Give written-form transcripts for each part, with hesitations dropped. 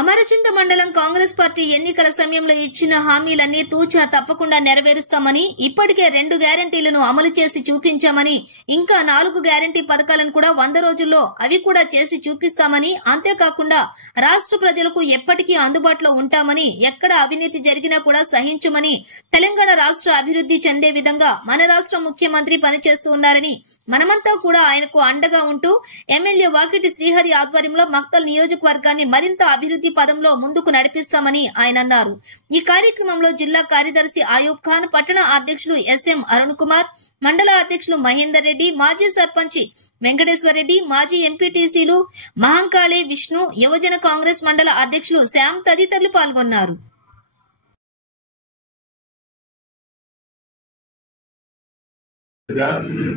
అమరచింత మండలం కాంగ్రెస్ పార్టీ ఎన్నికల సమయంలో ఇచ్చిన హామీలన్నీ తూచా తప్పకుండా నెరవేరుస్తామని, ఇప్పటికే 2 గ్యారెంటీలను అమలు చేసి చూపించామని, ఇంకా 4 గ్యారెంటీ పథకాలను కూడా 100 రోజుల్లో అవి కూడా చేసి చూపిస్తామని, అంతేకాకుండా రాష్ట్ర ప్రజలకు ఎప్పటికీ అందుబాటులో ఉంటామని, ఎక్కడ అవినీతి జరిగినా కూడా సహించమని, తెలంగాణ రాష్ట్ర అభివృద్ధి చెందే విధంగా మన రాష్ట్ర ముఖ్యమంత్రి పనిచేస్తూ ఉన్నారని, మనమంతా కూడా ఆయనకు అండగా ఉంటూ ఎమ్మెల్యే వాకిటి శ్రీహరి ఆధ్వర్యంలో మక్తల్ నియోజకవర్గాన్ని మరింత అభివృద్ధి పదంలో ముందుకు నడిపిస్తామని ఆయన అన్నారు. ఈ కార్యక్రమంలో జిల్లా కార్యదర్శి అయూబ్ ఖాన్, పట్టణ అధ్యక్షులు ఎస్ఎం అరుణ్ కుమార్, మండల అధ్యక్షులు మహేందర్ రెడ్డి, మాజీ సర్పంచి వెంకటేశ్వర రెడ్డి, మాజీ ఎంపీటీసీలు మహంకాళే విష్ణు, యువజన కాంగ్రెస్ మండల అధ్యక్షులు శ్యామ్ తదితరులు పాల్గొన్నారు.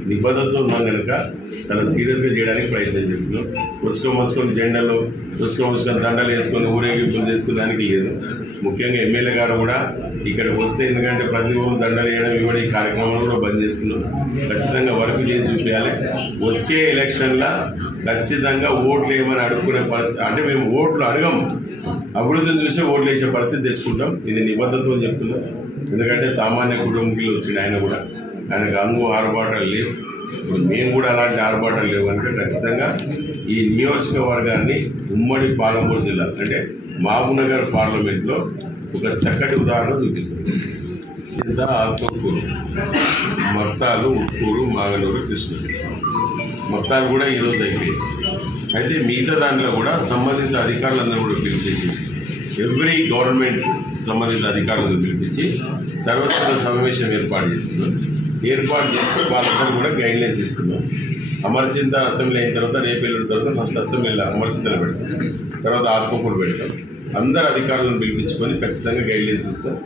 నిబద్ధతతో ఉన్నాం కనుక చాలా సీరియస్గా చేయడానికి ప్రయత్నం చేస్తున్నాం. ముచ్చుకొని జెండాలో ముచ్చుకొని దండలు వేసుకొని ఊరేగింపులు చేసుకునేదానికి లేదు. ముఖ్యంగా ఎమ్మెల్యే గారు కూడా ఇక్కడికి వస్తే, ఎందుకంటే ప్రతి ఊరు దండలు వేయడం ఇవ్వడం ఈ కార్యక్రమాలు కూడా బంద్ చేసుకున్నాం. ఖచ్చితంగా వర్క్ చేసి చూపించాలి. వచ్చే ఎలక్షన్లో ఖచ్చితంగా ఓట్లు వేయమని అడుక్కునే పరిస్థితి, అంటే మేము ఓట్లు అడగం, అభివృద్ధిని చూసి ఓట్లు వేసే పరిస్థితి తెచ్చుకుంటాం. ఇది నిబద్ధతతో చెప్తున్నాం. ఎందుకంటే సామాన్య కుటుంబంలో వచ్చింది ఆయన కూడా, ఆయనకు ఆర్భాటాలు లేవు. ఇప్పుడు మేము కూడా అలాంటి ఆర్భాటాలు లేవు కనుక ఖచ్చితంగా ఈ నియోజకవర్గాన్ని ఉమ్మడి పాలమూరు జిల్లా అంటే మహబూబ్నగర్ పార్లమెంట్లో ఒక చక్కటి ఉదాహరణ చూపిస్తుంది. ఇంత ఆత్మకూరు, మక్తాలు, ఉట్కూరు, మాగనూరు, కృష్ణూరు మొత్తాలు కూడా ఈరోజు అయిపోయింది. అయితే మిగతా దాంట్లో కూడా సంబంధిత అధికారులందరూ కూడా పిలిచేసి ఎవ్రీ గవర్నమెంట్ సంబంధిత అధికారులను పిలిపించి సర్వసభ్య సమావేశం ఏర్పాటు చేస్తున్నాం. ఏర్పాటు చేసి వాళ్ళందరూ కూడా గైడ్లైన్స్ ఇస్తున్నాం. అమరచింత అసెంబ్లీ అయిన తర్వాత రేపెల్లుడి తర్వాత ఫస్ట్ అసెంబ్లీలో అమరచింతలు పెడతాం, తర్వాత ఆత్మకూరు పెడతాం. అందరు అధికారులను పిలిపించుకొని ఖచ్చితంగా గైడ్లైన్స్ ఇస్తాం.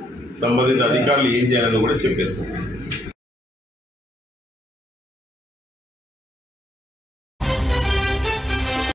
సంబంధిత అధికారులు ఏం చేయాలని కూడా చెప్పేస్తాం.